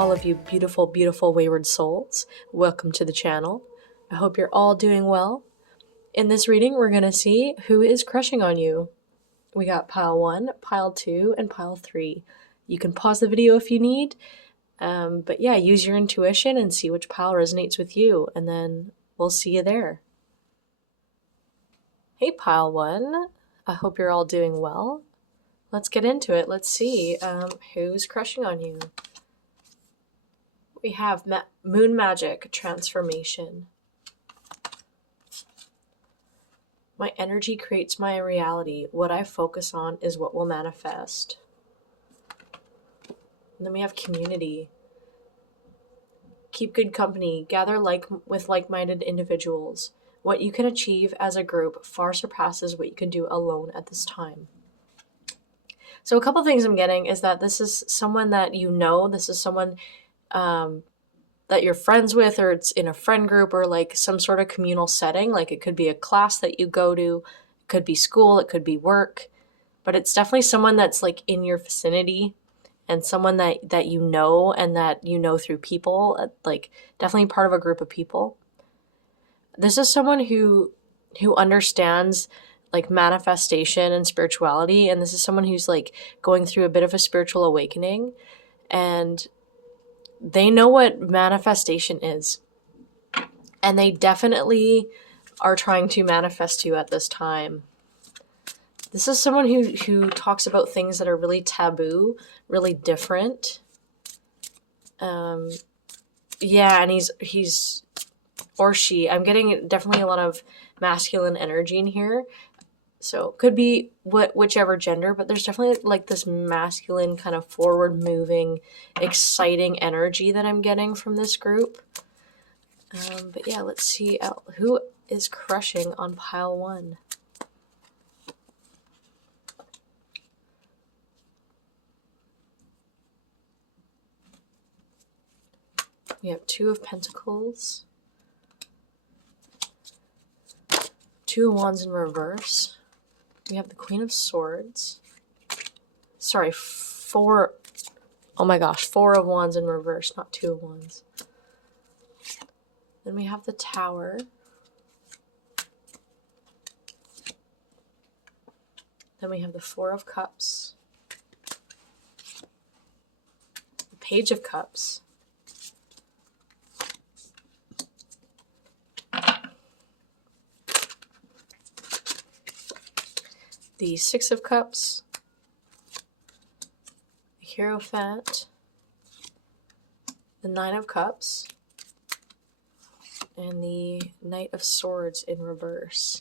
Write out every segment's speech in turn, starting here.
all of you beautiful, beautiful wayward souls. Welcome to the channel. I hope you're all doing well. In this reading, we're going to see who is crushing on you. We got pile 1, pile 2, and pile 3. You can pause the video if you need, but yeah, use your intuition and see which pile resonates with you, and then we'll see you there. Hey, pile 1. I hope you're all doing well. Let's get into it. Let's see who's crushing on you. We have Moon Magic Transformation. My energy creates my reality. What I focus on is what will manifest. And then we have Community. Keep good company. Gather with like-minded individuals. What you can achieve as a group far surpasses what you can do alone at this time. So a couple things I'm getting is that this is someone that you know. This is someone that you're friends with, or it's in a friend group, or like some sort of communal setting. Like it could be a class that you go to, it could be school, it could be work, but it's definitely someone that's like in your vicinity and someone that you know, and that you know through people, like definitely part of a group of people. This is someone who understands like manifestation and spirituality, and this is someone who's like going through a bit of a spiritual awakening, and they know what manifestation is, and they definitely are trying to manifest you at this time. This is someone who talks about things that are really taboo, really different. Yeah, and he's or she. I'm getting definitely a lot of masculine energy in here. So could be whichever gender, but there's definitely like this masculine kind of forward moving, exciting energy that I'm getting from this group. But yeah, let's see who is crushing on pile 1. We have 2 of Pentacles, 2 of Wands in reverse. We have the Queen of Swords. Sorry, 4. Oh my gosh, 4 of Wands in reverse, not 2 of Wands. Then we have the Tower. Then we have the 4 of Cups. The Page of Cups. The 6 of Cups, the Hierophant, the 9 of Cups, and the Knight of Swords in reverse.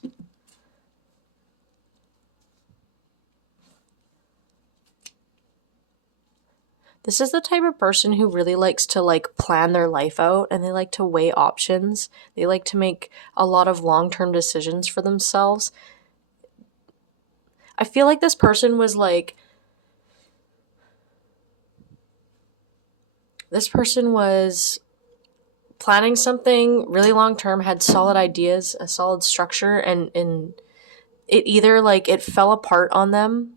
This is the type of person who really likes to like plan their life out, and they like to weigh options. They like to make a lot of long-term decisions for themselves. I feel like this person was like, this person was planning something really long term, had solid ideas, a solid structure, and it either like it fell apart on them.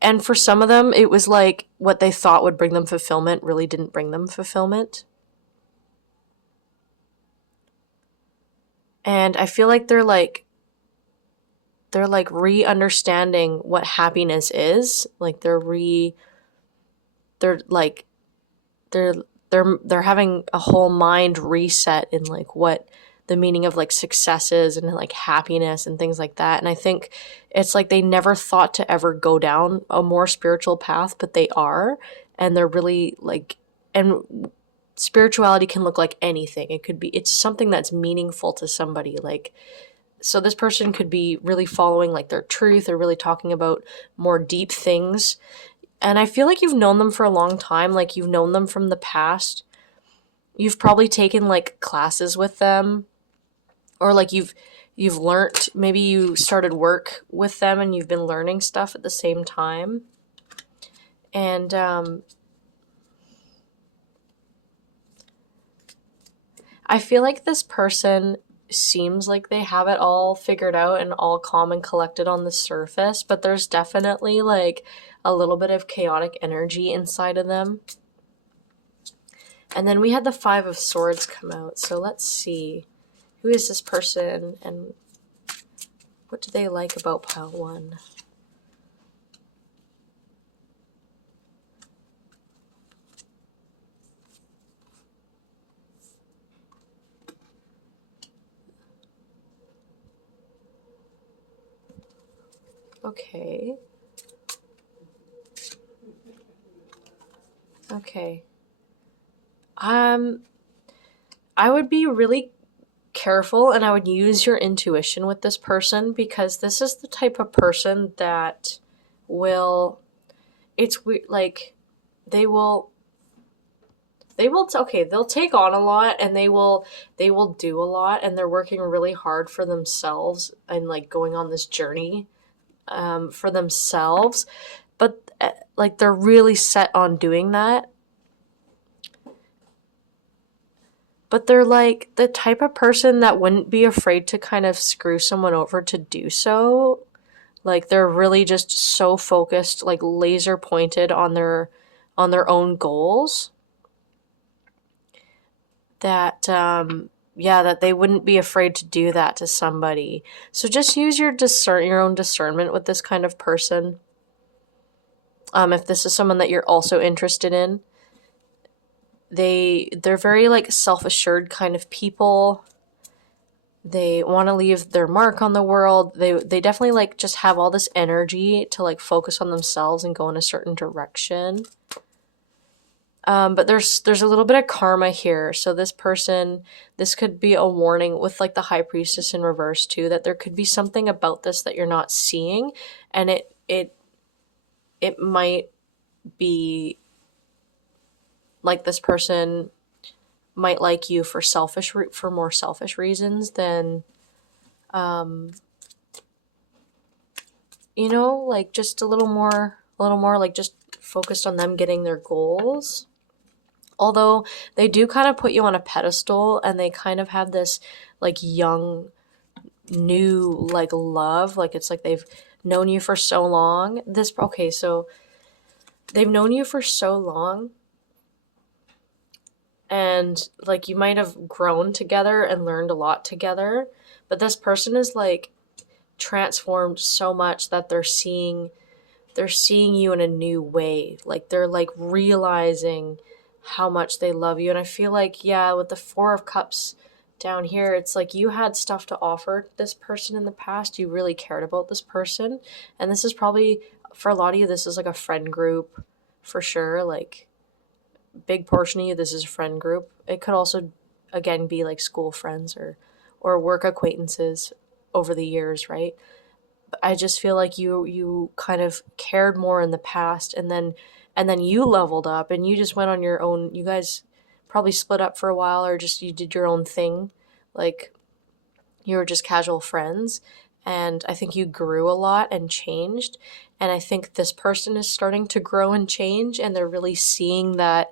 And for some of them, it was like what they thought would bring them fulfillment really didn't bring them fulfillment. And I feel like they're re-understanding what happiness is. Like they're having a whole mind reset in like what the meaning of like success is, and like happiness and things like that. And I think it's like they never thought to ever go down a more spiritual path, but they are, and they're really like, and spirituality can look like anything. It's something that's meaningful to somebody. Like, so this person could be really following like their truth, or really talking about more deep things. And I feel like you've known them for a long time. Like you've known them from the past. You've probably taken like classes with them, or like you've learned, maybe you started work with them and you've been learning stuff at the same time. And I feel like this person seems like they have it all figured out and all calm and collected on the surface, but there's definitely like a little bit of chaotic energy inside of them. And then we had the Five of Swords come out. So let's see. Who is this person and what do they like about pile 1? Okay. Okay. I would be really careful and I would use your intuition with this person, because this is the type of person that will, it's like they will okay, they'll take on a lot and they will do a lot, and they're working really hard for themselves and like going on this journey for themselves, but like they're really set on doing that. But they're like the type of person that wouldn't be afraid to kind of screw someone over to do so. Like they're really just so focused, like laser pointed on their own goals, that that they wouldn't be afraid to do that to somebody. So just use your own discernment with this kind of person. If this is someone that you're also interested in. They're very like self-assured kind of people. They want to leave their mark on the world. They definitely like just have all this energy to like focus on themselves and go in a certain direction. But there's a little bit of karma here. So this person, this could be a warning with like the High Priestess in reverse too, that there could be something about this that you're not seeing, and it might be like this person might like you for more selfish reasons than, like just a little more like just focused on them getting their goals. Although they do kind of put you on a pedestal, and they kind of have this like young, new like love. Like it's like they've known you for so long. So they've known you for so long, and like you might have grown together and learned a lot together, but this person is like transformed so much that they're seeing you in a new way. Like they're like realizing how much they love you. And I feel like, with the Four of Cups down here, it's like you had stuff to offer this person in the past. You really cared about this person, and this is probably, for a lot of you, this is like a friend group for sure. Like big portion of you, this is a friend group. It could also again be like school friends or work acquaintances over the years, right? But I just feel like you kind of cared more in the past, and then you leveled up and you just went on your own. You guys probably split up for a while, or just you did your own thing. Like you were just casual friends, and I think you grew a lot and changed. And I think this person is starting to grow and change, and they're really seeing that,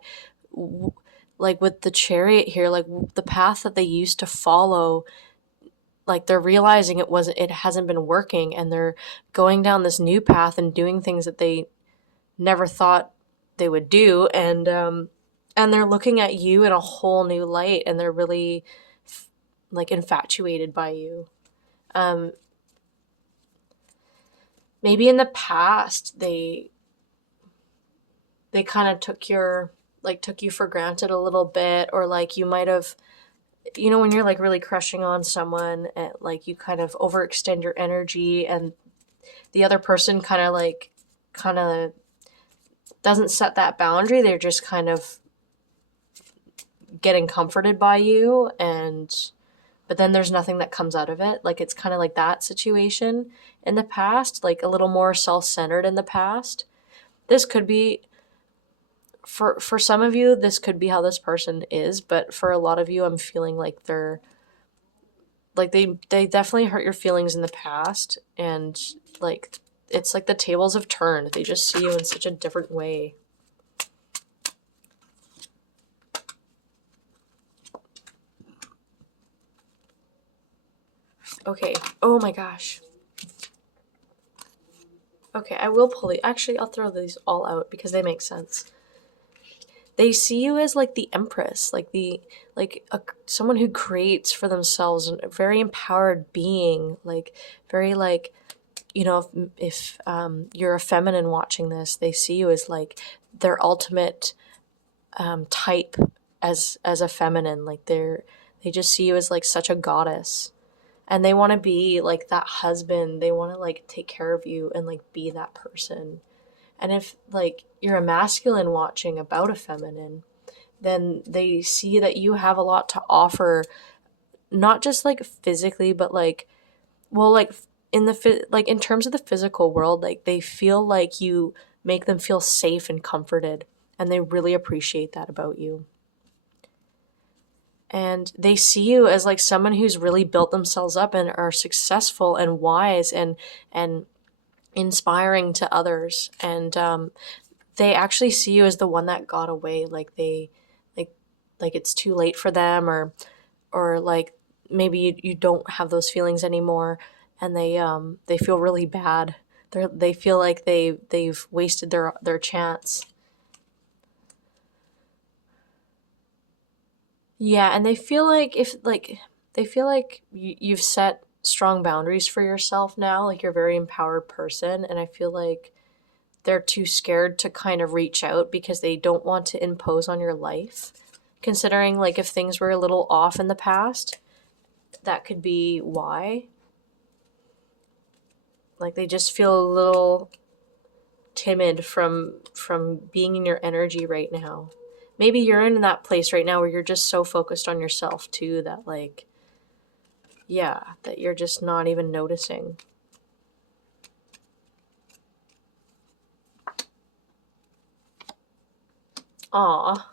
like with the Chariot here, like the path that they used to follow, like they're realizing it hasn't been working, and they're going down this new path and doing things that they never thought they would do, and they're looking at you in a whole new light, and they're really like infatuated by you. Maybe in the past they kind of took you for granted a little bit, or like you might have, when you're like really crushing on someone, and like you kind of overextend your energy, and the other person kind of doesn't set that boundary. They're just kind of getting comforted by you, but then there's nothing that comes out of it. Like it's kind of like that situation in the past, like a little more self-centered in the past. This could be, for some of you, this could be how this person is, but for a lot of you, I'm feeling like they're like they definitely hurt your feelings in the past, and like it's like the tables have turned. They just see you in such a different way. Okay. Oh my gosh. Okay, I will pull it. Actually, I'll throw these all out because they make sense. They see you as like the empress, someone who creates for themselves, a very empowered being, like very like, if you're a feminine watching this, they see you as like their ultimate type as a feminine. Like they just see you as like such a goddess, and they want to be like that husband. They want to like take care of you and like be that person. And if like you're a masculine watching about a feminine, then they see that you have a lot to offer, not just like physically, but like, well, like like in terms of the physical world, like they feel like you make them feel safe and comforted, and they really appreciate that about you. And they see you as like someone who's really built themselves up and are successful and wise and inspiring to others. And they actually see you as the one that got away. Like like it's too late for them, or like maybe you don't have those feelings anymore, and they feel really bad. They feel like they've wasted their chance. Yeah, and they feel like if like they feel like you've set strong boundaries for yourself now, like you're a very empowered person, and I feel like they're too scared to kind of reach out because they don't want to impose on your life. Considering like if things were a little off in the past, that could be why. Like they just feel a little timid from being in your energy right now. Maybe you're in that place right now where you're just so focused on yourself too that like, yeah, that you're just not even noticing. Aw.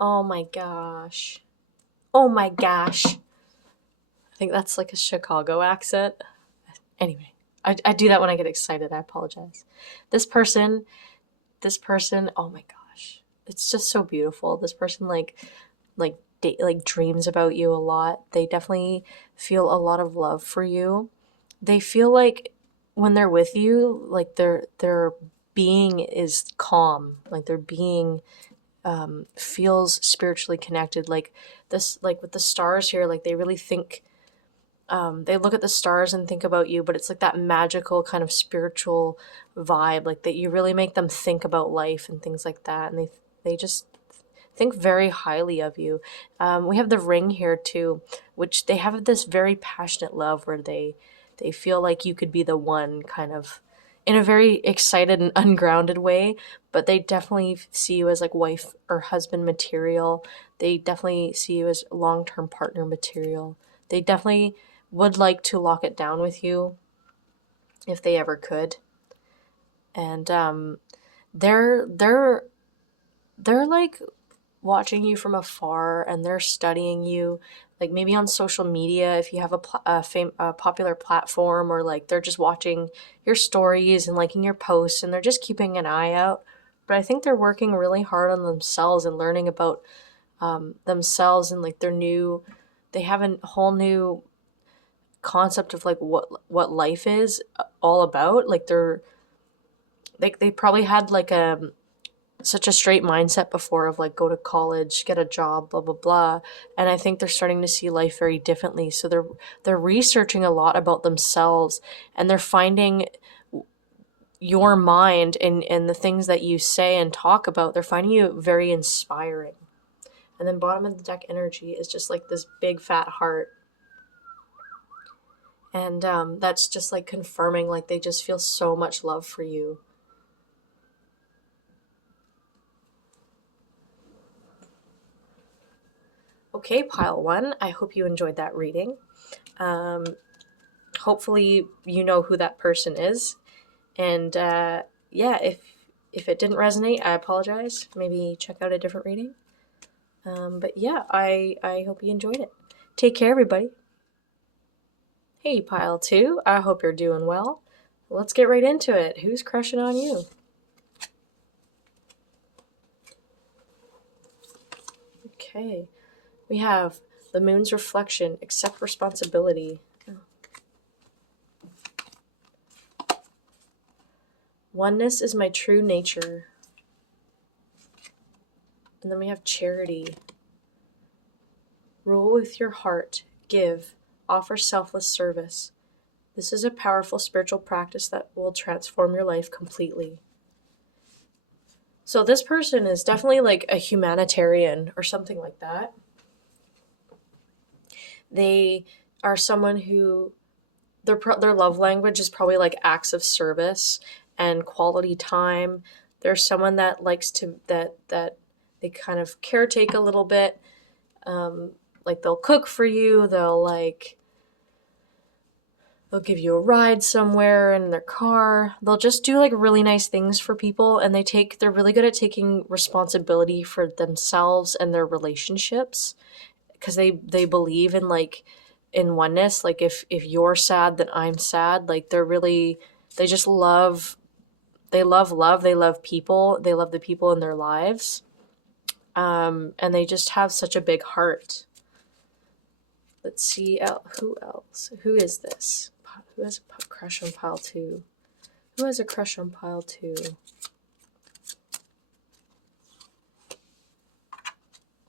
Oh my gosh. Oh my gosh. I think that's like a Chicago accent. Anyway, I do that when I get excited. I apologize. This person, oh my gosh. It's just so beautiful. This person like dreams about you a lot. They definitely feel a lot of love for you. They feel like when they're with you, like their being is calm. Like their being feels spiritually connected. Like this, like with the stars here, like they really think. They look at the stars and think about you, but it's like that magical kind of spiritual vibe, like that you really make them think about life and things like that, and they just think very highly of you. We have the ring here too, which they have this very passionate love where they feel like you could be the one, kind of in a very excited and ungrounded way, but they definitely see you as like wife or husband material. They definitely see you as long-term partner material. They definitely would like to lock it down with you if they ever could. And they're like watching you from afar, and they're studying you, like maybe on social media if you have a popular platform, or like they're just watching your stories and liking your posts, and they're just keeping an eye out. But I think they're working really hard on themselves and learning about themselves, and like they have a whole new concept of like what life is all about. Like they probably had like such a straight mindset before of like go to college, get a job, blah blah blah, and I think they're starting to see life very differently. So they're researching a lot about themselves, and they're finding your mind and the things that you say and talk about, they're finding you very inspiring. And then bottom of the deck energy is just like this big fat heart, and that's just like confirming like they just feel so much love for you. Okay, pile one, I hope you enjoyed that reading. Hopefully you know who that person is, and yeah, if it didn't resonate, I apologize. Maybe check out a different reading. But yeah, I hope you enjoyed it. Take care, everybody. Hey, pile two, I hope you're doing well. Let's get right into it. Who's crushing on you? Okay, we have the moon's reflection, accept responsibility. Oneness is my true nature. And then we have charity. Rule with your heart, give, offer selfless service. This is a powerful spiritual practice that will transform your life completely. So this person is definitely like a humanitarian or something like that. They are someone who their love language is probably like acts of service and quality time. They're someone that likes to that they kind of caretake a little bit. Like they'll cook for you. They'll give you a ride somewhere in their car. They'll just do like really nice things for people, and they're really good at taking responsibility for themselves and their relationships, because they believe in like in oneness. Like if you're sad, then I'm sad. Like they just love love, they love people, they love the people in their lives. And they just have such a big heart. Let's see, who else? Who is this? Who has a crush on pile 2? Who has a crush on pile 2?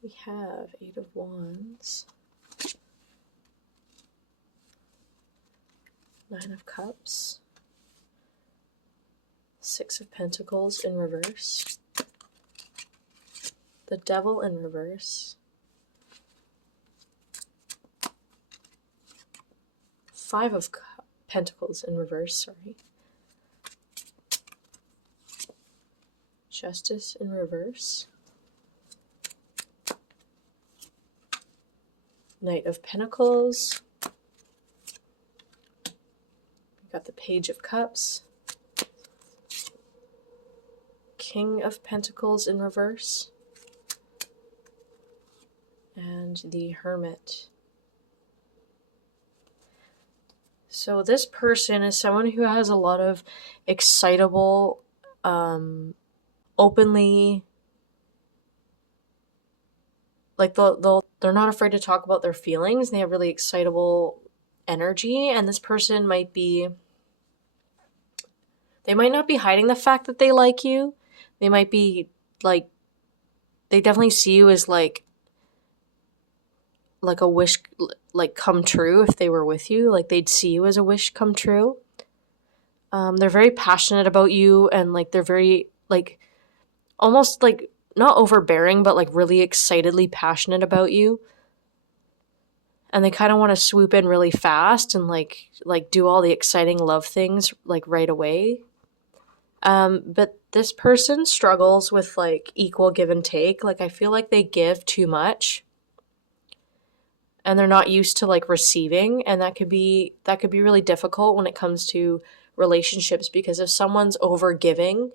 We have 8 of Wands. 9 of Cups. 6 of Pentacles in reverse. The Devil in reverse. 5 of Pentacles in reverse, sorry. Justice in reverse. Knight of Pentacles. We got the Page of Cups. King of Pentacles in reverse. And the Hermit. So this person is someone who has a lot of excitable, openly, like they're not afraid to talk about their feelings. They have really excitable energy, and this person might not be hiding the fact that they like you. They might be like, they definitely see you as like a wish like come true. If they were with you, like they'd see you as a wish come true. They're very passionate about you, and like they're very like almost like not overbearing, but like really excitedly passionate about you. And they kind of want to swoop in really fast and like do all the exciting love things like right away. But this person struggles with like equal give and take. Like I feel like they give too much, and they're not used to like receiving, and that could be really difficult when it comes to relationships, because if someone's over giving,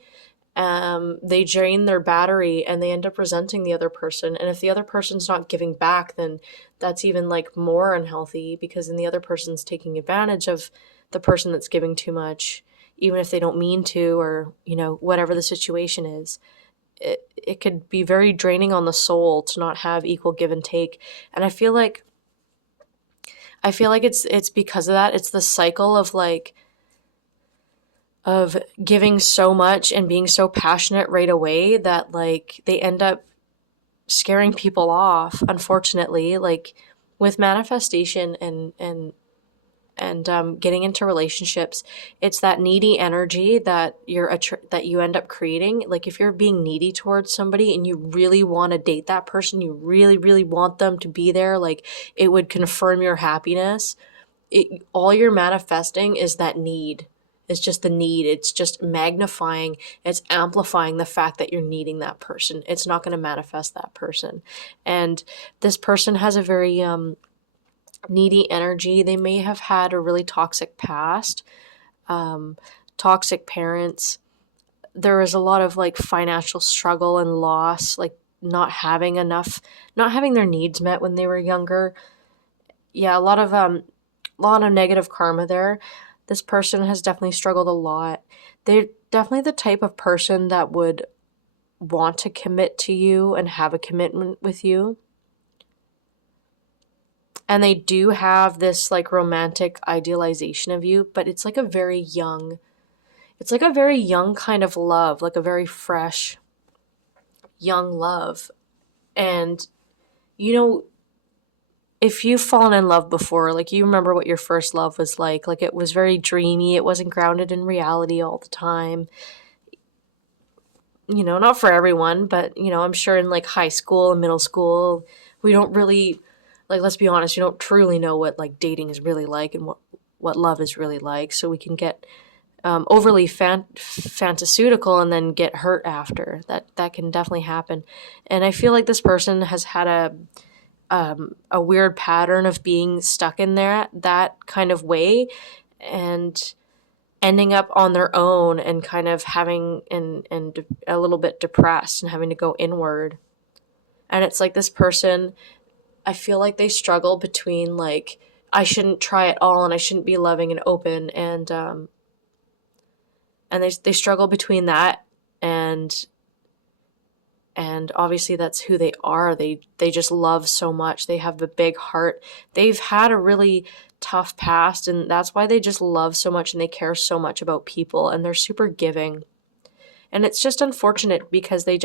they drain their battery and they end up resenting the other person. And if the other person's not giving back, then that's even like more unhealthy, because then the other person's taking advantage of the person that's giving too much, even if they don't mean to, or whatever the situation is. It could be very draining on the soul to not have equal give and take. And I feel like it's because of that. It's the cycle of giving so much and being so passionate right away that like they end up scaring people off, unfortunately. Like with manifestation and getting into relationships, it's that needy energy that that you end up creating. Like if you're being needy towards somebody and you really want to date that person, you really, really want them to be there, like it would confirm your happiness. All you're manifesting is that need. It's just the need. It's just magnifying, it's amplifying the fact that you're needing that person. It's not going to manifest that person. And this person has a very needy energy. They may have had a really toxic past, toxic parents. There was a lot of like financial struggle and loss, like not having their needs met when they were younger. Yeah, a lot of negative karma there. This person has definitely struggled a lot. They're definitely the type of person that would want to commit to you and have a commitment with you. And they do have this like romantic idealization of you, but it's like a very young kind of love, like a very fresh, young love. And, you know, if you've fallen in love before, like, you remember what your first love was like. Like, it was very dreamy. It wasn't grounded in reality all the time. You know, not for everyone, but, you know, I'm sure in, like, high school and middle school, we don't really, like, let's be honest, you don't truly know what, like, dating is really like and what love is really like. So we can get overly fantaseutical and then get hurt after. That can definitely happen. And I feel like this person has had a weird pattern of being stuck in there that kind of way and ending up on their own and kind of having and a little bit depressed and having to go inward. And it's like this person, I feel like they struggle between, like, I shouldn't try at all and I shouldn't be loving and open, and they struggle between that and obviously that's who they are. They just love so much. They have a big heart. They've had a really tough past, and that's why they just love so much and they care so much about people, and they're super giving. And it's just unfortunate because they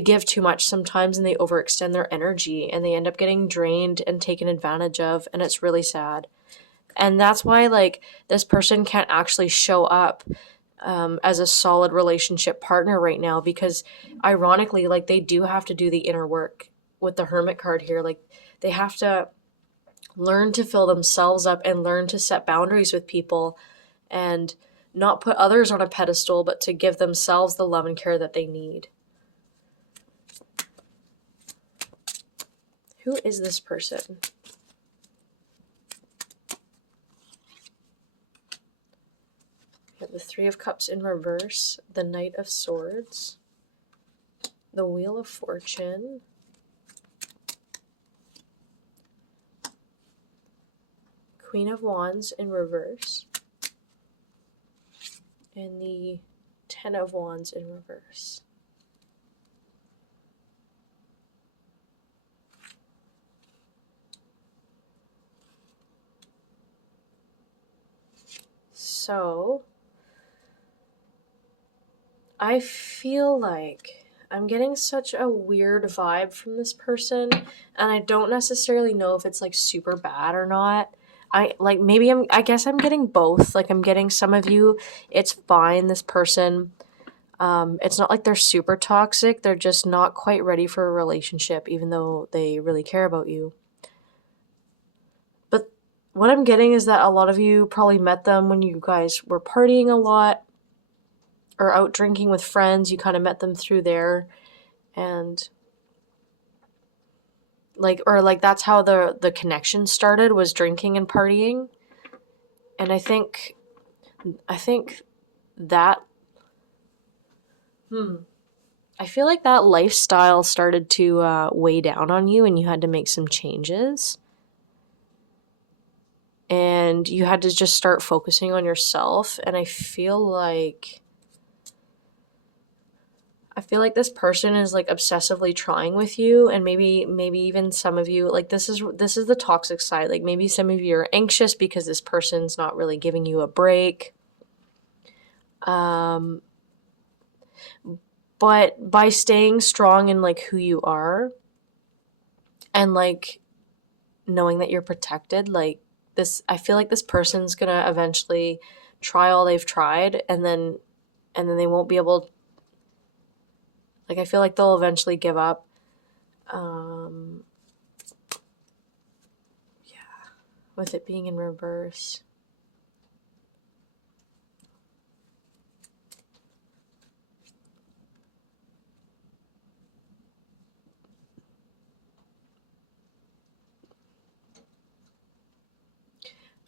give too much sometimes and they overextend their energy and they end up getting drained and taken advantage of, and it's really sad. And that's why, like, this person can't actually show up as a solid relationship partner right now, because ironically, like, they do have to do the inner work with the Hermit card here. Like, they have to learn to fill themselves up and learn to set boundaries with people and not put others on a pedestal, but to give themselves the love and care that they need. Who is this person? We have the Three of Cups in reverse, the Knight of Swords, the Wheel of Fortune, Queen of Wands in reverse, and the Ten of Wands in reverse. So, I feel like I'm getting such a weird vibe from this person, and I don't necessarily know if it's, like, super bad or not. I guess I'm getting both. Like, I'm getting some of you, it's fine, this person. It's not like they're super toxic. They're just not quite ready for a relationship, even though they really care about you. But what I'm getting is that a lot of you probably met them when you guys were partying a lot or out drinking with friends. You kind of met them through there, and like that's how the connection started, was drinking and partying. And I think that I feel like that lifestyle started to weigh down on you, and you had to make some changes. And you had to just start focusing on yourself. And I feel like this person is, like, obsessively trying with you, and maybe even some of you, like, this is the toxic side. Like, maybe some of you are anxious because this person's not really giving you a break. But by staying strong in, like, who you are and, like, knowing that you're protected, like, this, I feel like this person's gonna eventually try all they've tried, and then they won't be able, like, I feel like they'll eventually give up. Yeah, with it being in reverse.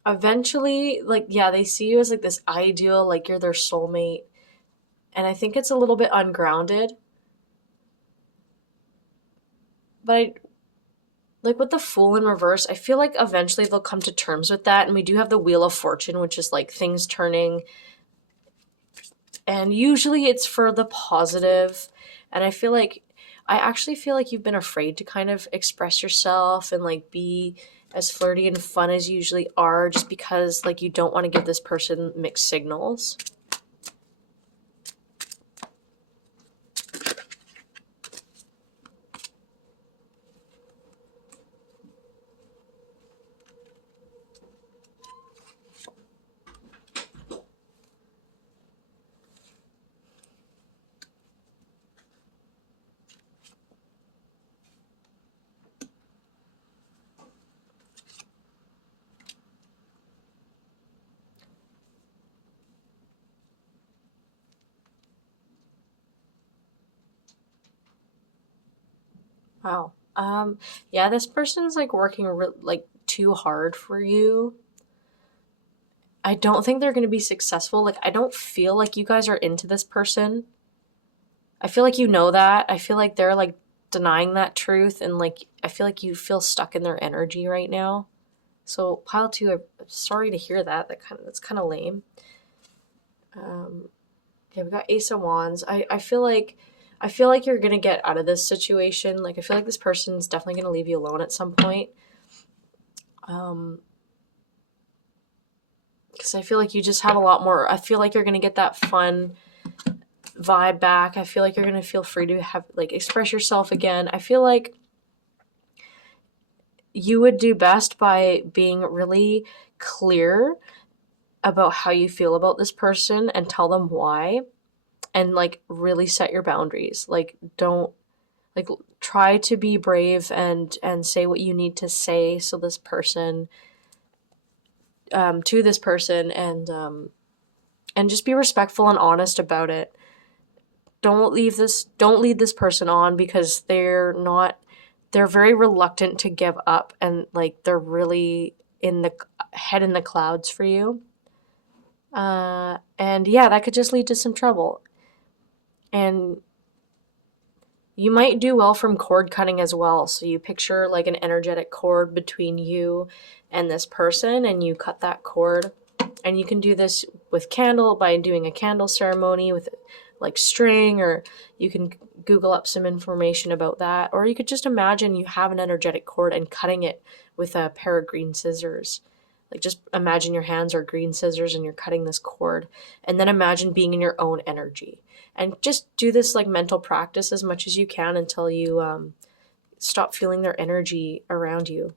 Eventually, like, yeah, they see you as, like, this ideal, like, you're their soulmate. And I think it's a little bit ungrounded. But like, with the Fool in reverse, I feel like eventually they'll come to terms with that. And we do have the Wheel of Fortune, which is, like, things turning. And usually it's for the positive. And I actually feel like you've been afraid to kind of express yourself and, like, be as flirty and fun as you usually are, just because, like, you don't want to give this person mixed signals. Wow. Yeah, this person's like working like too hard for you. I don't think they're going to be successful. Like, I don't feel like you guys are into this person. I feel like you know that. I feel like they're like denying that truth, and like I feel like you feel stuck in their energy right now. So pile two, I'm sorry to hear that. That's kind of lame. Yeah, we got Ace of Wands. I feel like you're gonna get out of this situation. Like I feel like this person's definitely gonna leave you alone at some point. Because I feel like you just have a lot more. I feel like you're gonna get that fun vibe back. I feel like you're gonna feel free to have like express yourself again. I feel like you would do best by being really clear about how you feel about this person and tell them why, and like really set your boundaries. Like don't like try to be brave and say what you need to say so this person to this person, and just be respectful and honest about it. Don't lead this person on because they're very reluctant to give up, and like they're really in the head in the clouds for you. And yeah, that could just lead to some trouble. And you might do well from cord cutting as well. So you picture like an energetic cord between you and this person, and you cut that cord. And you can do this with candle by doing a candle ceremony with like string, or you can Google up some information about that. Or you could just imagine you have an energetic cord and cutting it with a pair of green scissors. Like just imagine your hands are green scissors and you're cutting this cord. And then imagine being in your own energy. And just do this like mental practice as much as you can until you stop feeling their energy around you.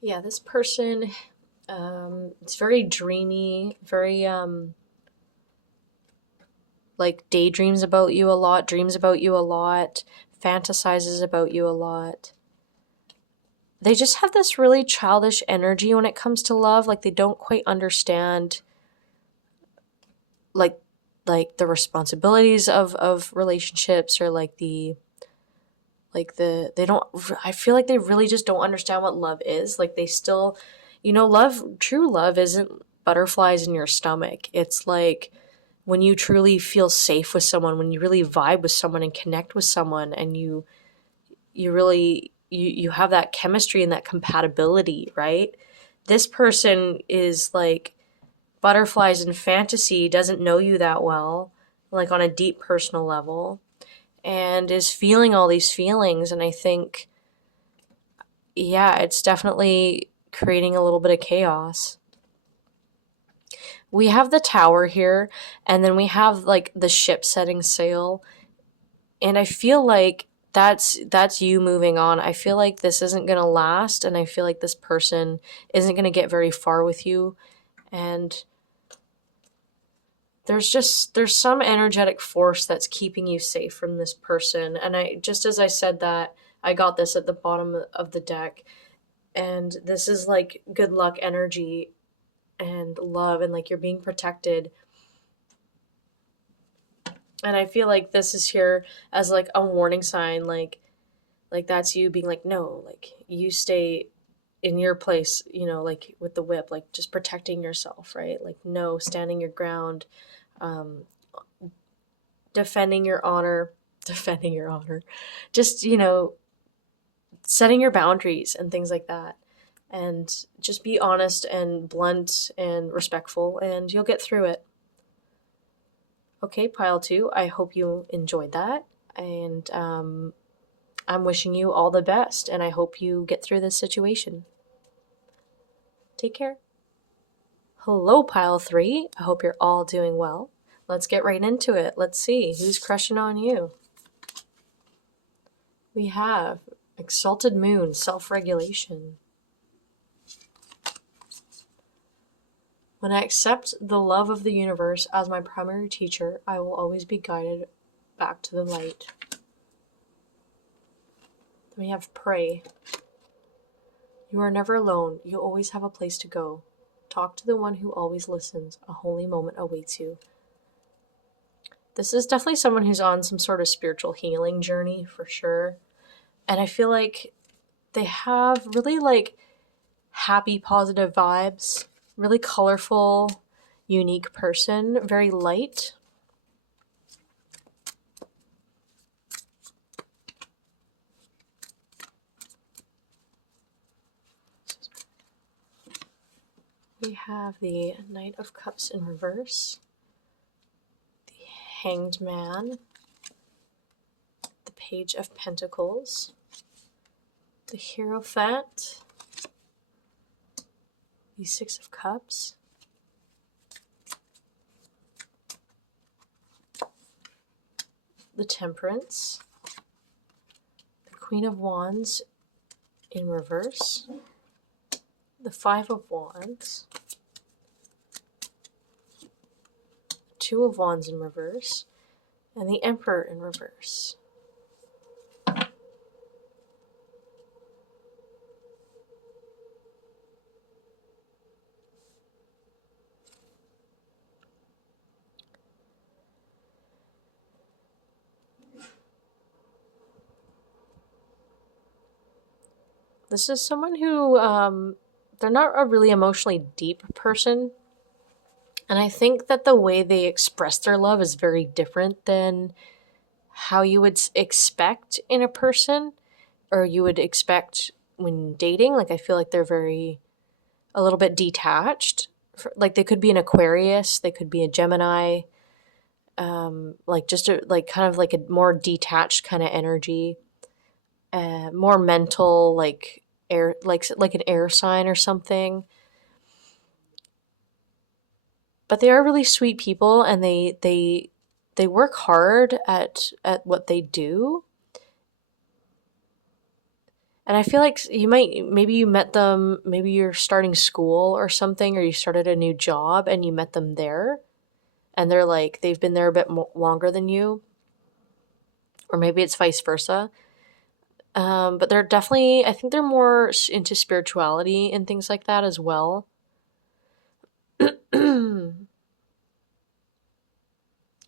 Yeah, this person, it's very dreamy, very like daydreams about you a lot, dreams about you a lot, fantasizes about you a lot. They just have this really childish energy when it comes to love. Like they don't quite understand like the responsibilities of relationships, or like they don't, I feel like they really just don't understand what love is. Like they still, true love isn't butterflies in your stomach. It's like when you truly feel safe with someone, when you really vibe with someone and connect with someone, and you really you have that chemistry and that compatibility, right? This person is like butterflies in fantasy, doesn't know you that well, like on a deep personal level, and is feeling all these feelings. And I think, yeah, it's definitely creating a little bit of chaos. We have the tower here, and then we have like the ship setting sail. And I feel like that's you moving on. I feel like this isn't going to last, and I feel like this person isn't going to get very far with you. And there's some energetic force that's keeping you safe from this person. And I just as I said that, I got this at the bottom of the deck, and this is like good luck energy and love, and like you're being protected. And I feel like this is here as like a warning sign, like that's you being like, no, like you stay in your place, like with the whip, like just protecting yourself, right? Like no, standing your ground, um defending your honor, defending your honor, just setting your boundaries and things like that. And just be honest and blunt and respectful, and you'll get through it. Okay, pile two, I hope you enjoyed that. And I'm wishing you all the best, and I hope you get through this situation. Take care. Hello, pile three. I hope you're all doing well. Let's get right into it. Let's see who's crushing on you. We have Exalted moon, self-regulation. When I accept the love of the universe as my primary teacher, I will always be guided back to the light. Then we have pray. You are never alone. You always have a place to go. Talk to the one who always listens. A holy moment awaits you. This is definitely someone who's on some sort of spiritual healing journey for sure. And I feel like they have really like happy, positive vibes, really colorful, unique person, very light. We have the Knight of Cups in reverse, the Hanged Man, the Page of Pentacles, the Hierophant, the Six of Cups, the Temperance, the Queen of Wands in reverse, the Five of Wands, Two of Wands in reverse, and the Emperor in reverse. This is someone who, they're not a really emotionally deep person. And I think that the way they express their love is very different than how you would expect in a person, or you would expect when dating. Like, I feel like they're a little bit detached. Like, they could be an Aquarius, they could be a Gemini, like just like kind of like a more detached kind of energy, more mental, like air, like an air sign or something. But they are really sweet people, and they work hard at what they do. And I feel like maybe you met them, maybe you're starting school or something, or you started a new job and you met them there, and they're like, they've been there a bit longer than you, or maybe it's vice versa. But they're definitely, I think they're more into spirituality and things like that as well.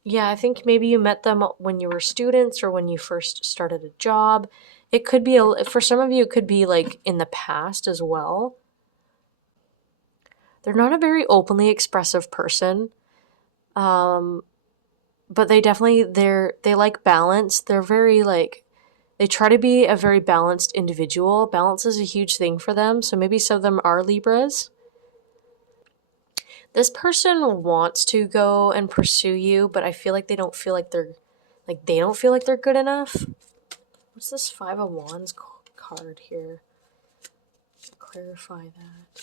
Yeah, I think maybe you met them when you were students or when you first started a job. It could be, for some of you, it could be like in the past as well. They're not a very openly expressive person. But they like balance. They're very like, they try to be a very balanced individual. Balance is a huge thing for them. So maybe some of them are Libras. This person wants to go and pursue you, but I feel like they don't feel like they're good enough. What's this Five of Wands card here? Clarify that.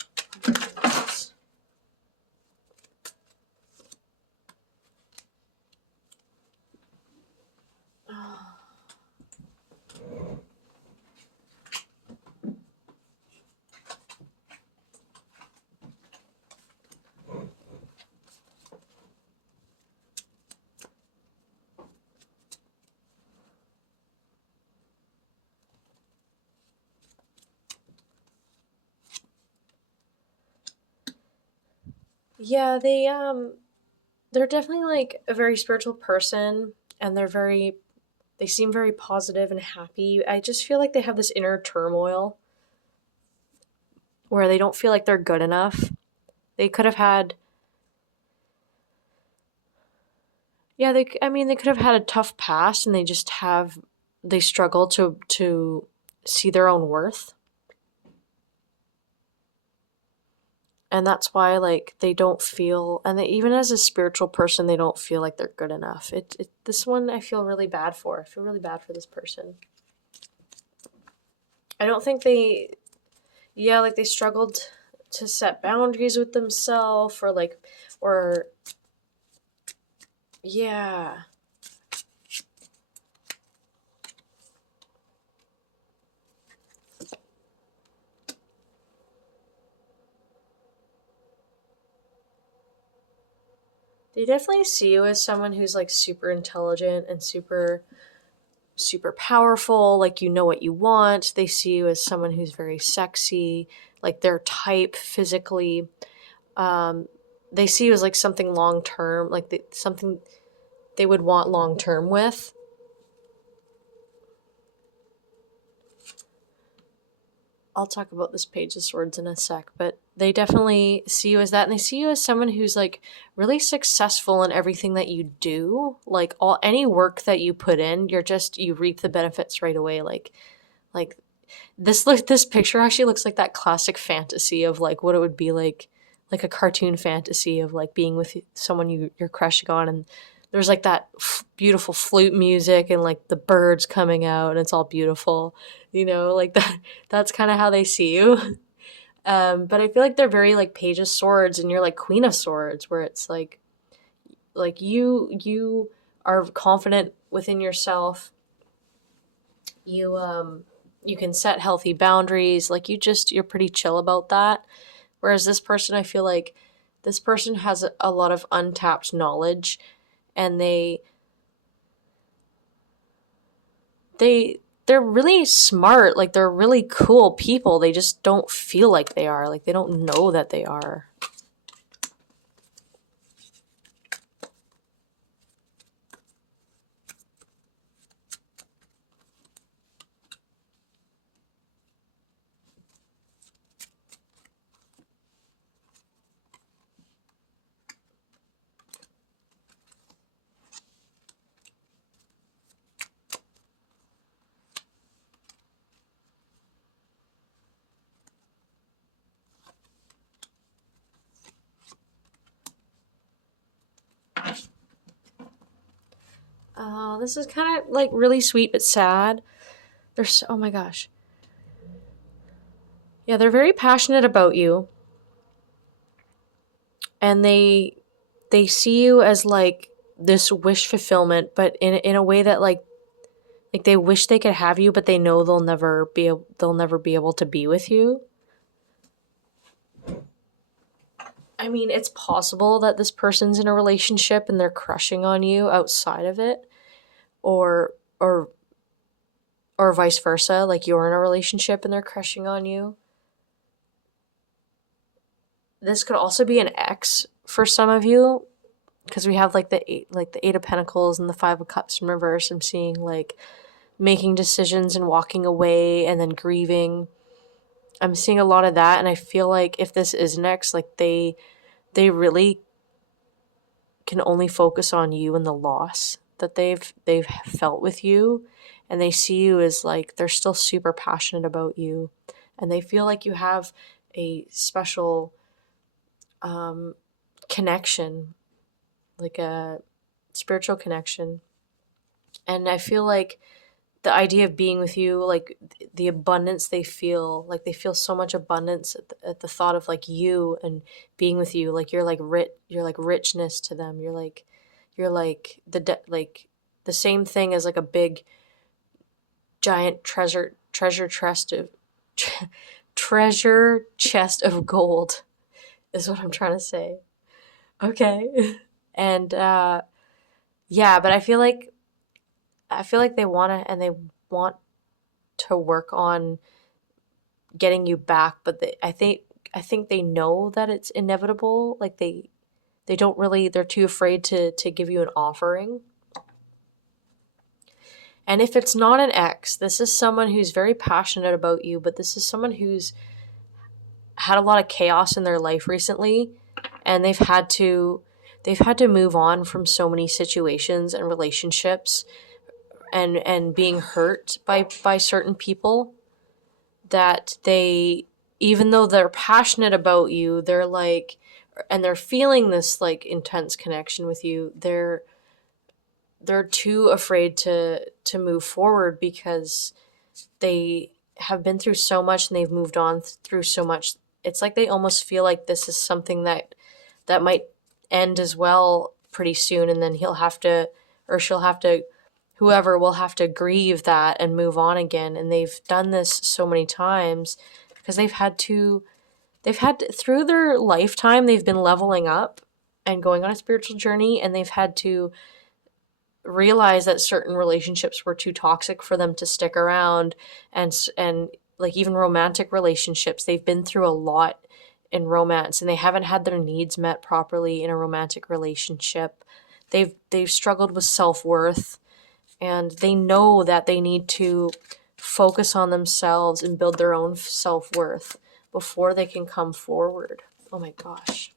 Yeah, they're definitely like a very spiritual person, and they seem very positive and happy. I just feel like they have this inner turmoil where they don't feel like they're good enough. They could have had, yeah, they could have had a tough past, and they struggle to see their own worth. And that's why, like, they don't feel, and even as a spiritual person, they don't feel like they're good enough. This one I feel really bad for. I feel really bad for this person. I don't think like they struggled to set boundaries with themselves, or yeah. They definitely see you as someone who's like super intelligent and super powerful, like you know what you want. They see you as someone who's very sexy, like their type physically. Um, they see you as like something long term, like something they would want long term with. I'll talk about this Page of Swords in a sec, but they definitely see you as that, and they see you as someone who's like really successful in everything that you do. Like any work that you put in, you reap the benefits right away. Like this picture actually looks like that classic fantasy of like what it would be like a cartoon fantasy of like being with someone you're crushing on, and there's like that beautiful flute music and like the birds coming out and it's all beautiful, like that's kind of how they see you. But I feel like they're very like Page of Swords and you're like Queen of Swords, where it's like you are confident within yourself. You can set healthy boundaries. Like you're pretty chill about that. Whereas this person, I feel like this person has a lot of untapped knowledge, and they're really smart. Like they're really cool people. They just don't feel like they are. Like they don't know that they are. This is kind of like really sweet but sad. Oh my gosh. Yeah, they're very passionate about you. And they see you as like this wish fulfillment, but in a way that like they wish they could have you, but they know they'll never be able to be with you. I mean, it's possible that this person's in a relationship and they're crushing on you outside of it, or or or vice versa, like you're in a relationship and they're crushing on you. This could also be an ex for some of you, because we have like the eight of Pentacles and the Five of Cups in reverse. I'm seeing like making decisions and walking away and then grieving. I'm seeing a lot of that, and I feel like if this is an ex, like they really can only focus on you and the loss that they've felt with you, and they see you as like they're still super passionate about you, and they feel like you have a special connection, like a spiritual connection. And I feel like the idea of being with you, like the abundance they feel, like they feel so much abundance at the thought of like you and being with you. Like you're like richness to them. You're like like the same thing as like a big giant treasure chest of treasure chest of gold is what I'm trying to say. Okay. And yeah, but I feel like they want to work on getting you back, but I think they know that it's inevitable. Like they don't really, they're too afraid to give you an offering. And if it's not an ex, this is someone who's very passionate about you, but this is someone who's had a lot of chaos in their life recently, and they've had to move on from so many situations and relationships and being hurt by certain people, that they, even though they're passionate about you, they're like, and they're feeling this like intense connection with you, they're too afraid to move forward, because they have been through so much and they've moved on through so much. It's like they almost feel like this is something that might end as well pretty soon, and then he'll have to, or she'll have to, whoever will have to grieve that and move on again. And they've done this so many times because through their lifetime, they've been leveling up, and going on a spiritual journey, and they've had to realize that certain relationships were too toxic for them to stick around, and like even romantic relationships, they've been through a lot in romance, and they haven't had their needs met properly in a romantic relationship. They've struggled with self-worth, and they know that they need to focus on themselves and build their own self-worth before they can come forward. Oh my gosh.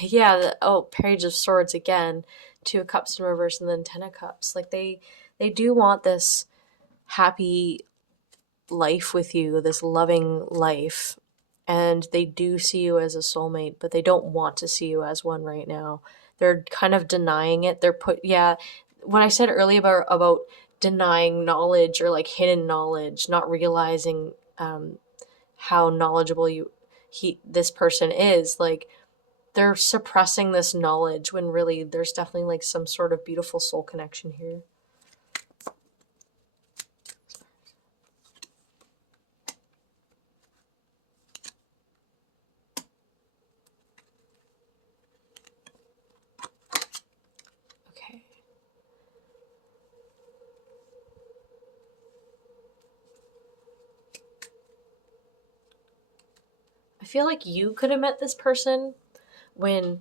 Yeah, Page of Swords again, Two of Cups in reverse, and then Ten of Cups. Like they do want this happy life with you, this loving life, and they do see you as a soulmate, but they don't want to see you as one right now. They're kind of denying it. What I said earlier about denying knowledge, or like hidden knowledge, not realizing how knowledgeable this person is. Like, they're suppressing this knowledge when really there's definitely like some sort of beautiful soul connection here. Okay. I feel like you could have met this person when,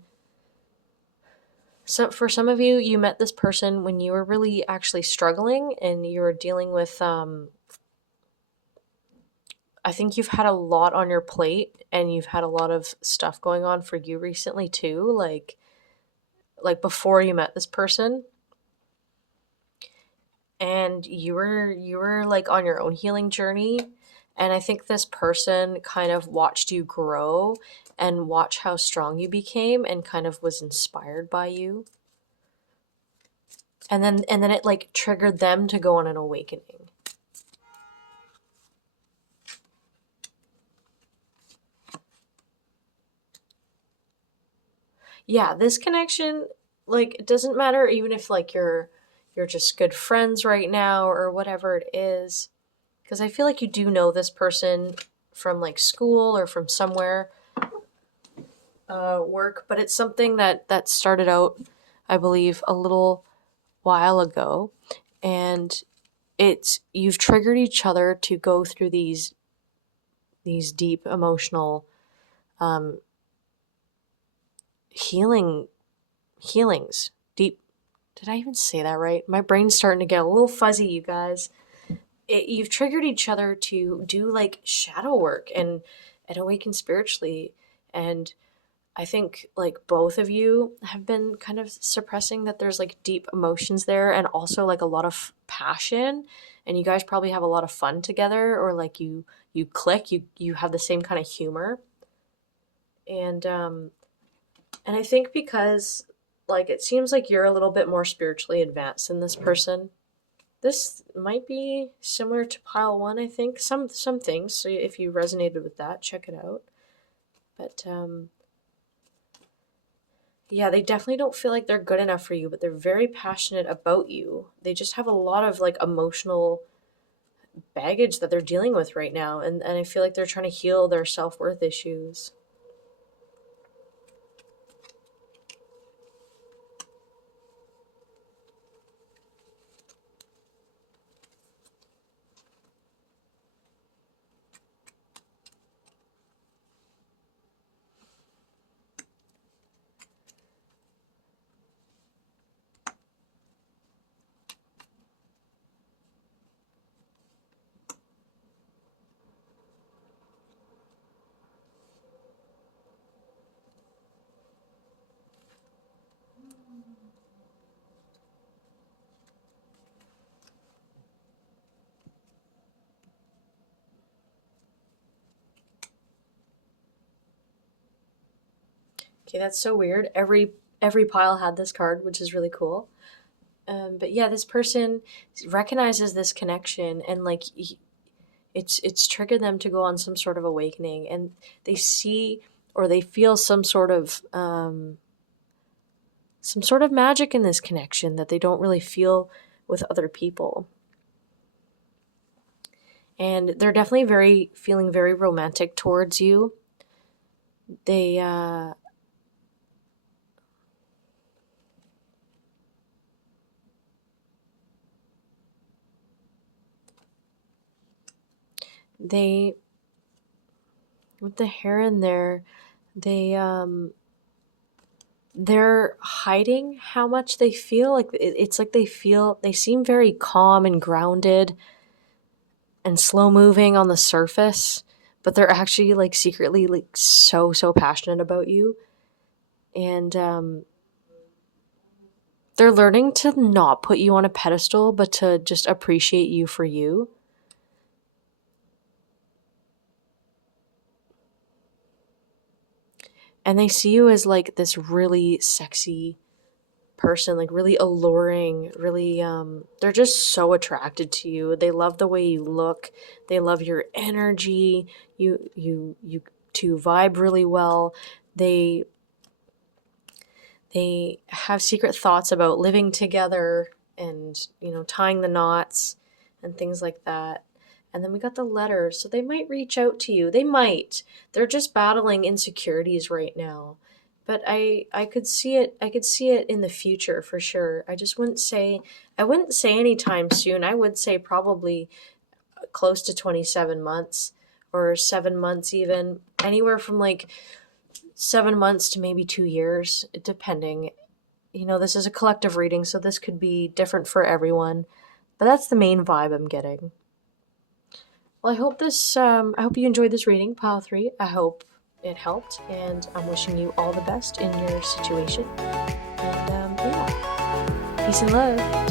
so for some of you, you met this person when you were really actually struggling, and you were dealing with, I think you've had a lot on your plate, and you've had a lot of stuff going on for you recently too, like before you met this person. And you were like on your own healing journey, and I think this person kind of watched you grow and watch how strong you became, and kind of was inspired by you. And then it like triggered them to go on an awakening. Yeah, this connection, like, it doesn't matter even if like you're just good friends right now or whatever it is, because I feel like you do know this person from like school or from somewhere, work, but it's something that started out, I believe, a little while ago, and you've triggered each other to go through these deep emotional um, healings. Deep. Did I even say that right? My brain's starting to get a little fuzzy, you guys. You've triggered each other to do like shadow work and awaken spiritually, and I think like both of you have been kind of suppressing that there's like deep emotions there, and also like a lot of passion, and you guys probably have a lot of fun together, or like you click, you have the same kind of humor. And I think because like it seems like you're a little bit more spiritually advanced than this person. This might be similar to pile 1, I think. Some things. So if you resonated with that, check it out. But yeah, they definitely don't feel like they're good enough for you, but they're very passionate about you. They just have a lot of like emotional baggage that they're dealing with right now, and I feel like they're trying to heal their self-worth issues. Okay, that's so weird. Every pile had this card, which is really cool. But yeah, this person recognizes this connection, and like it's triggered them to go on some sort of awakening, and they see or they feel some sort of magic in this connection that they don't really feel with other people. And they're definitely feeling very romantic towards you. they they with the hair in there, they're hiding how much they feel. Like it's like they seem very calm and grounded and slow moving on the surface, but they're actually like secretly like so passionate about you. And they're learning to not put you on a pedestal, but to just appreciate you for you. And they see you as like this really sexy person, like really alluring, really they're just so attracted to you. They love the way you look. They love your energy. You two vibe really well. They they have secret thoughts about living together and, tying the knots and things like that. And then we got the letters, so they might reach out to you. They might. They're just battling insecurities right now. But I could see it. I could see it in the future for sure. I wouldn't say anytime soon. I would say probably close to 27 months or 7 months, even anywhere from like 7 months to maybe 2 years, depending. This is a collective reading, so this could be different for everyone. But that's the main vibe I'm getting. Well, I hope you enjoyed this reading, Pile 3. I hope it helped, and I'm wishing you all the best in your situation. And yeah, peace and love.